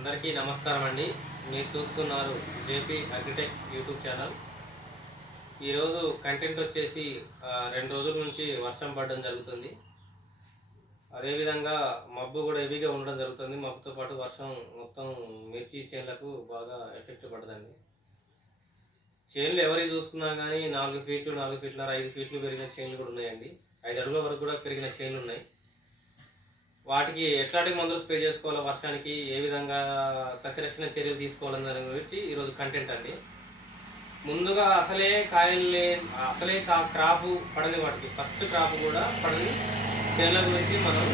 అందరికీ నమస్కారం అండి. మీరు చూస్తున్నారు జేపీ అగ్రిటెక్ యూట్యూబ్ ఛానల్. ఈరోజు కంటెంట్ వచ్చేసి 2 రోజుల నుంచి వర్షం పడడం జరుగుతుంది. అదేవిధంగా మబ్బు కూడా హెవీగా ఉండడం జరుగుతుంది. మబ్బుతో పాటు వర్షం మొత్తం మిర్చి చేనులకు బాగా ఎఫెక్ట్ పడదండి. చేనులు ఎవరి చూసుకున్నా కానీ 4 ఫీట్లు 4 ఫీట్ల 5 ఫీట్లు పెరిగిన చేనులు కూడా ఉన్నాయండి. 5 అడుగుల వరకు కూడా పెరిగిన చేనులు ఉన్నాయి. వాటికి ఎట్లాంటి మందులు స్ప్రే చేసుకోవాలో, వర్షానికి ఏ విధంగా సస్యరక్షణ చర్యలు తీసుకోవాలని దాని గురించి ఈరోజు కంటెంట్ అండి. ముందుగా అసలే క్రాపు పడని వాటికి ఫస్ట్ క్రాప్ కూడా పడని చేనుల గురించి మనం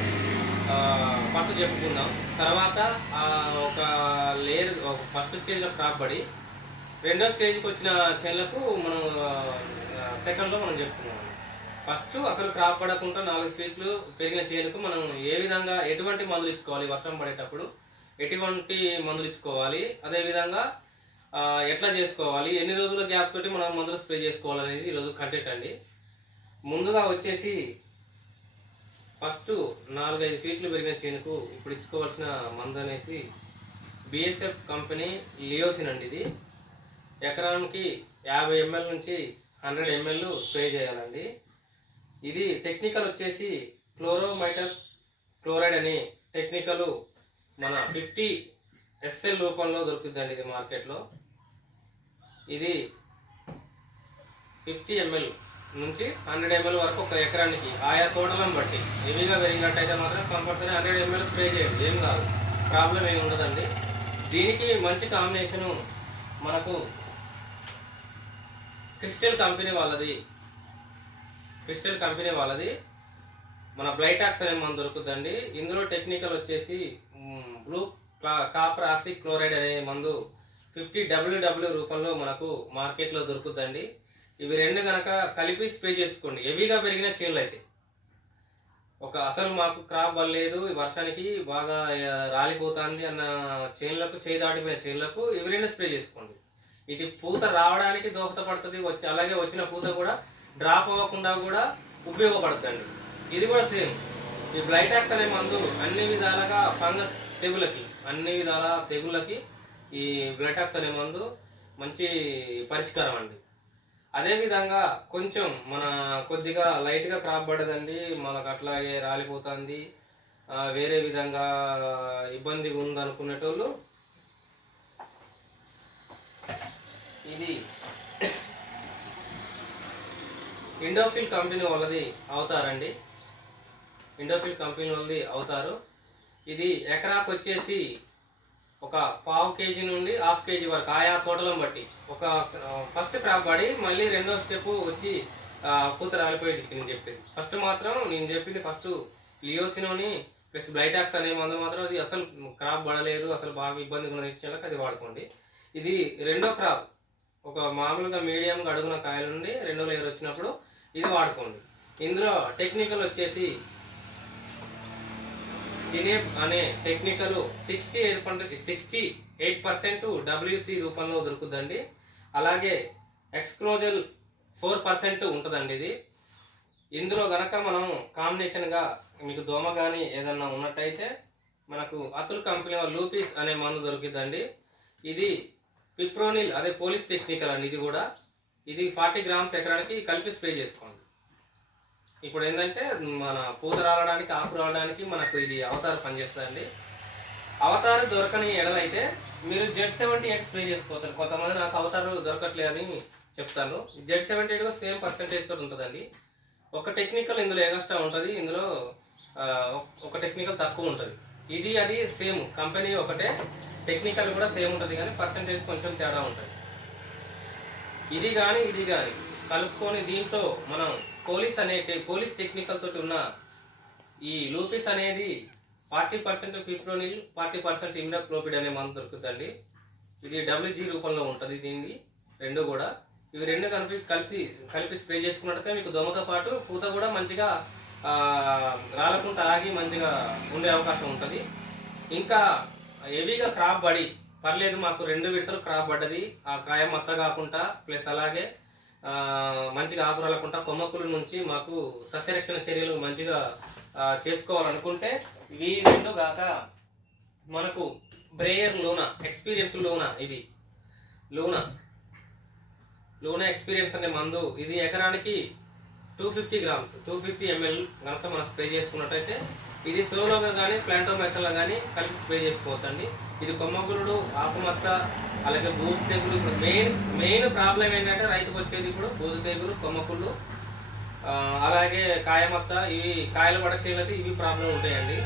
ఫస్ట్ చెప్పుకుందాం. తర్వాత ఒక లేయర్ ఫస్ట్ స్టేజ్లో క్రాప్ పడి రెండో స్టేజ్కి వచ్చిన చేనులకు మనం సెకండ్లో మనం చెప్పుకుందాం. ఫస్ట్ అసలు క్రాప్ పడకుండా 4 ఫీట్లు పెరిగిన చేనుకు మనం ఏ విధంగా ఎటువంటి మందులు ఇచ్చుకోవాలి, వర్షం పడేటప్పుడు ఎటువంటి మందులు ఇచ్చుకోవాలి, అదేవిధంగా ఎట్లా చేసుకోవాలి, ఎన్ని రోజుల గ్యాప్ తోటి మనం మందులు స్ప్రే చేసుకోవాలనేది ఈరోజు కంటెంట్ అండి. ముందుగా వచ్చేసి ఫస్ట్ 4-5 ఫీట్లు పెరిగిన చేనుకు ఇప్పుడు ఇచ్చుకోవాల్సిన మందు అనేసి బిఎస్ఎఫ్ కంపెనీ లియోసిన్ అండి. ఇది ఎకరానికి 50 ml నుంచి 100 ml స్ప్రే చేయాలండి. ఇది టెక్నికల్ వచ్చేసి క్లోరోమైటర్ క్లోరైడ్ అని టెక్నికల్ మన 50 SL రూపంలో దొరుకుతుందండి. ఇది మార్కెట్లో ఇది 50 ml నుంచి 100 ml వరకు ఒక ఎకరానికి ఆయా తోటలను బట్టి హెవీగా పెరిగినట్టయితే మాత్రం కంపల్సరీ 100 ml స్ప్రే చేయండి, ఏం కాదు, ప్రాబ్లం ఏమి ఉండదండి. దీనికి మంచి కాంబినేషను మనకు క్రిస్టల్ కంపెనీ వాళ్ళది మన బ్లైటాక్స్ అనే మందు దొరుకుతుందండి. ఇందులో టెక్నికల్ వచ్చేసి బ్లూ కాపర్ ఆక్సీ క్లోరైడ్ అనే మందు 50 WW రూపంలో మనకు మార్కెట్లో దొరుకుతుందండి. ఇవి రెండు కనుక కలిపి స్ప్రే చేసుకోండి. హెవీగా పెరిగిన చేనులు అయితే అసలు మాకు క్రాప్ పడలేదు, వర్షానికి బాగా రాలిపోతుంది అన్న చేనులకు, చేయి దాటిపోయిన చేనులకు ఇవి రెండు స్ప్రే చేసుకోండి. ఇది పూత రావడానికి దోహదపడుతుంది, అలాగే వచ్చిన పూత కూడా డ్రాప్ అవ్వకుండా కూడా ఉపయోగపడుతుంది. ఇది కూడా సేమ్. ఈ బ్లైటాక్స్ అనే మందు అన్ని విధాలుగా ఫంగస్ తెగులకి, అన్ని విధాల తెగుళ్ళకి ఈ బ్లైటాక్స్ అనే మందు మంచి పరిష్కారం అండి. అదేవిధంగా కొంచెం కొద్దిగా లైట్గా క్రాప్ పడదండి, మనకు అట్లాగే రాలిపోతుంది, వేరే విధంగా ఇబ్బందిగా ఉందనుకునేటోళ్ళు ఇది ఇండోఫిల్ కంపెనీ వాళ్ళది అవుతారండి. ఇది ఎకరాకు వచ్చేసి ఒక 1/2 kg నుండి 1/2 kg వరకు ఆయా తోటలను బట్టి ఒక ఫస్ట్ క్రాప్ పడి మళ్ళీ రెండో స్టెప్ వచ్చి పూత రాలిపోయేది. నేను చెప్పింది ఫస్ట్ లియోసినోని ప్లస్ బ్లైటాక్స్ అనే మందు మాత్రం అది అసలు క్రాప్ పడలేదు, అసలు బాగా ఇబ్బందిగా ఉన్న ఇచ్చేళ్ళకి అది వాడుకోండి. ఇది రెండో క్రాప్, ఒక మామూలుగా మీడియంగా అడుగున కాయల నుండి రెండో లేయర్ వచ్చినప్పుడు ఇది వాడుకోండి. ఇందులో టెక్నికల్ వచ్చేసి జినేప్ అనే టెక్నికల్ 68% WC రూపంలో దొరుకుతుందండి. అలాగే ఎక్స్క్లోజల్ 4% ఉంటుందండి. ఇది ఇందులో గనక మనం కాంబినేషన్గా మీకు దోమ కానీ ఏదన్నా ఉన్నట్టయితే మనకు అతుల్ కంపెనీ లూపిస్ అనే మందు దొరుకుతుందండి. ఇది పిప్రోనిల్, అదే పోలీస్ టెక్నికల్ అండి. ఇది 40 grams ఎకరానికి కలిపి స్ప్రే చేసుకోండి. ఇప్పుడు ఏంటంటే మన పూత రావడానికి, ఆకు రావడానికి మనకు ఇది అవతారు పనిచేస్తుందండి. అవతారు దొరకని ఎడలైతే మీరు Z78 స్ప్రే చేసుకోవచ్చు. కొంతమంది నాకు అవతారు దొరకట్లేదని చెప్తాను. Z78 కూడా సేమ్ పర్సెంటేజ్ తోటి ఉంటుందండి. ఒక టెక్నికల్ ఇందులో ఎగస్ట్రా ఉంటుంది, ఇందులో ఒక టెక్నికల్ తక్కువ ఉంటుంది. అది సేమ్ కంపెనీ ఒకటే, టెక్నికల్ కూడా సేమ్ ఉంటుంది, కానీ పర్సెంటేజ్ కొంచెం తేడా ఉంటుంది. ఇది కానీ కలుపుకొని దీంట్లో మనం పోలీస్ టెక్నికల్ తోటి ఉన్న ఈ లూపిస్ అనేది 40% పిప్రోనిల్ 40% ఇమిడాక్లోపిడ్ అనే మందు దొరుకుతుందండి. ఇది WG రూపంలో ఉంటుంది. దీన్ని రెండు కూడా ఇవి రెండు కలిపి స్ప్రే చేసుకున్నట్టయితే మీకు దోమతో పాటు పూత కూడా మంచిగా రాలకుండా ఆగి మంచిగా ఉండే అవకాశం ఉంటుంది. ఇంకా హెవీగా క్రాప్ పడి పర్లేదు, మాకు 2 విడతలు క్రాప్ పడ్డది, ఆ కాయ మచ్చ కాకుండా ప్లస్ అలాగే మంచిగా ఆకురాలకుండా కొమ్మకుల నుంచి మాకు సస్యరక్షణ చర్యలు మంచిగా చేసుకోవాలనుకుంటే ఇవి రెండు గాక మనకు బ్రేయర్ లూనా ఎక్స్పీరియన్స్ లూనా. ఇది లూనా లూనా ఎక్స్పీరియన్స్ అనే మందు. ఇది ఎకరానికి 250 గ్రామ్స్ 250 ml కనుక మనం స్ప్రే చేసుకున్నట్టయితే ఇది సోలోగా కానీ ప్లాంటోమైసిన్లో కానీ కలిపి స్ప్రే చేసుకోవచ్చు అండి. ఇది కొమ్మగురుడు, ఆకుమచ్చ, అలాగే బూజు తెగులు. మెయిన్ ప్రాబ్లం ఏంటంటే రైతుకు వచ్చేది ఇప్పుడు బూజు తెగులు, కొమ్మకుళ్ళు, అలాగే కాయమచ్చ, ఇవి కాయలు పడచేయలేదు, ఇవి ప్రాబ్లం ఉంటాయండి.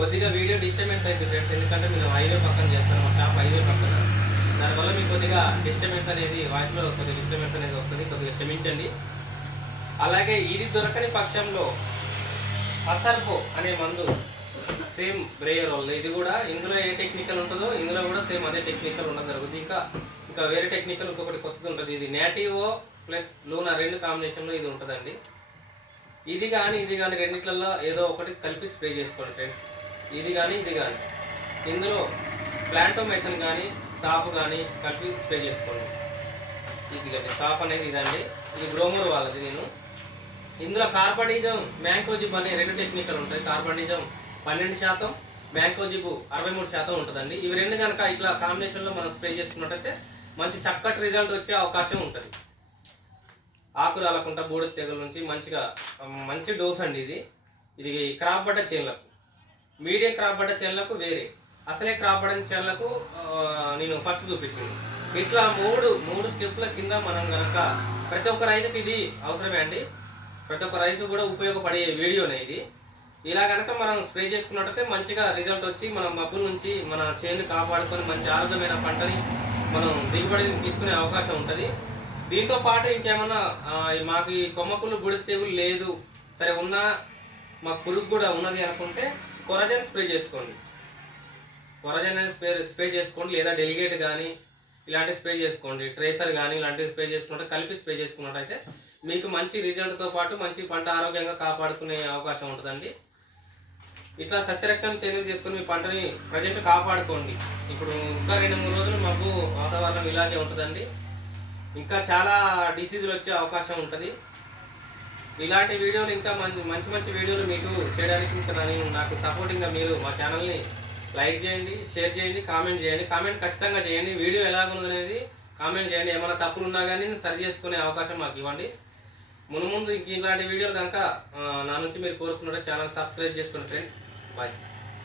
కొద్దిగా వీడియో డిస్టర్బెన్స్ అయితే ఫ్రెండ్స్, ఎందుకంటే మేము హైవే పక్కన చేస్తాను, మా షాప్ హైవే పక్కన. దానివల్ల మీకు కొద్దిగా డిస్టర్బెన్స్ అనేది వాయిస్లో కొద్దిగా డిస్టర్బెన్స్ అనేది వస్తుంది, కొద్దిగా క్షమించండి. అలాగే ఇది దొరకని పక్షంలో అసర్బో అనే మందు సేమ్ బ్రేయర్ వల్ల, ఇది కూడా ఇందులో ఏ టెక్నికల్ ఉంటుందో ఇందులో కూడా సేమ్ అదే టెక్నికల్ ఉండడం జరుగుతుంది. ఇంకా వేరే టెక్నికల్ ఇంకొకటి కొత్తది ఉంటుంది. ఇది నాటివో ప్లస్ లూనా 2 కాంబినేషన్లో ఇది ఉంటుందండి. ఇది కానీ రెండిట్లలో ఏదో ఒకటి కలిపి స్ప్రే చేసుకోండి ఫ్రెండ్స్. ఇది కానీ ఇందులో ప్లాంటోమైసిన్ కానీ సాఫ్ కానీ కలిపి స్ప్రే చేసుకోండి. ఇది కానీ సాఫ్ అనేది ఇదండి, ఇది బ్రోమోర్ వాళ్ళది. ఇందులో కార్బనిజం, మ్యాంకోజిబ్ అనే 2 టెక్నికల్ ఉంటాయి. కార్బనిజం 12%, మ్యాంకోజిబ్ 63% ఉంటుందండి. ఇవి 2 కనుక ఇట్లా కాంబినేషన్లో మనం స్ప్రే చేసుకున్నట్టయితే మంచి చక్కటి రిజల్ట్ వచ్చే అవకాశం ఉంటుంది. ఆకులు అలకుండా బూడిద తెగుల నుంచి మంచి డోస్ అండి ఇది. ఇది క్రాప్ పడ్డ చేనులకు, మీడియం క్రాప్ పడ్డ చేనులకు వేరే, అసలే క్రాప్ పడిన చేనులకు నేను ఫస్ట్ చూపించింది. ఇట్లా మూడు స్టెప్ల కింద మనం కనుక ప్రతి ఒక్క రైతుకి ఇది అవసరమే అండి. ప్రతి ఒక్క రైతు కూడా ఉపయోగపడే వీడియోనే ఇది. ఇలా కనుక మనం స్ప్రే చేసుకున్నట్టయితే మంచిగా రిజల్ట్ వచ్చి మనం మబ్బుల నుంచి మన చేను కాపాడుకొని మంచి ఆరోగ్యమైన పంటని మనం దిగుబడిని తీసుకునే అవకాశం ఉంటుంది. దీంతో పాటు ఇంకేమన్నా మాకు ఈ కొమ్మకుళ్ళు, బూడిద తెగులు లేదు, సరే ఉన్నా మాకు పురుగు కూడా ఉన్నది అనుకుంటే కొరజన్ స్ప్రే చేసుకోండి. కొరజన్ అనేది స్ప్రే చేసుకోండి, లేదా డెలిగేట్ కానీ ఇలాంటి స్ప్రే చేసుకోండి, ట్రేసర్ కానీ ఇలాంటివి స్ప్రే చేసుకుంటే కలిపి స్ప్రే చేసుకున్నట్టయితే మీకు మంచి రిజల్ట్తో పాటు మంచి పంట ఆరోగ్యంగా కాపాడుకునే అవకాశం ఉంటుందండి. ఇట్లా సస్యరక్షణ చర్యలు చేసుకుని మీ పంటని ప్రజెంట్ కాపాడుకోండి. ఇప్పుడు ఇంకా 2-3 రోజులు మబ్బు వాతావరణం ఇలాగే ఉంటుందండి. ఇంకా చాలా డిసీజులు వచ్చే అవకాశం ఉంటుంది. ఇలాంటి వీడియోలు ఇంకా మంచి వీడియోలు మీకు చేయడానికి ఇంకా నాకు సపోర్టింగ్గా మీరు మా ఛానల్ని లైక్ చేయండి, షేర్ చేయండి, కామెంట్ చేయండి. కామెంట్ ఖచ్చితంగా చేయండి. వీడియో ఎలాగుందనేది కామెంట్ చేయండి. ఏమైనా తప్పులు ఉన్నా కానీ సరి చేసుకునే అవకాశం మాకు ఇవ్వండి. ముందు ఇలాంటి వీడియోలు కనుక నా నుంచి మీరు కోరుకున్నట్టు ఛానల్ సబ్స్క్రైబ్ చేసుకోండి ఫ్రెండ్స్. బాయ్.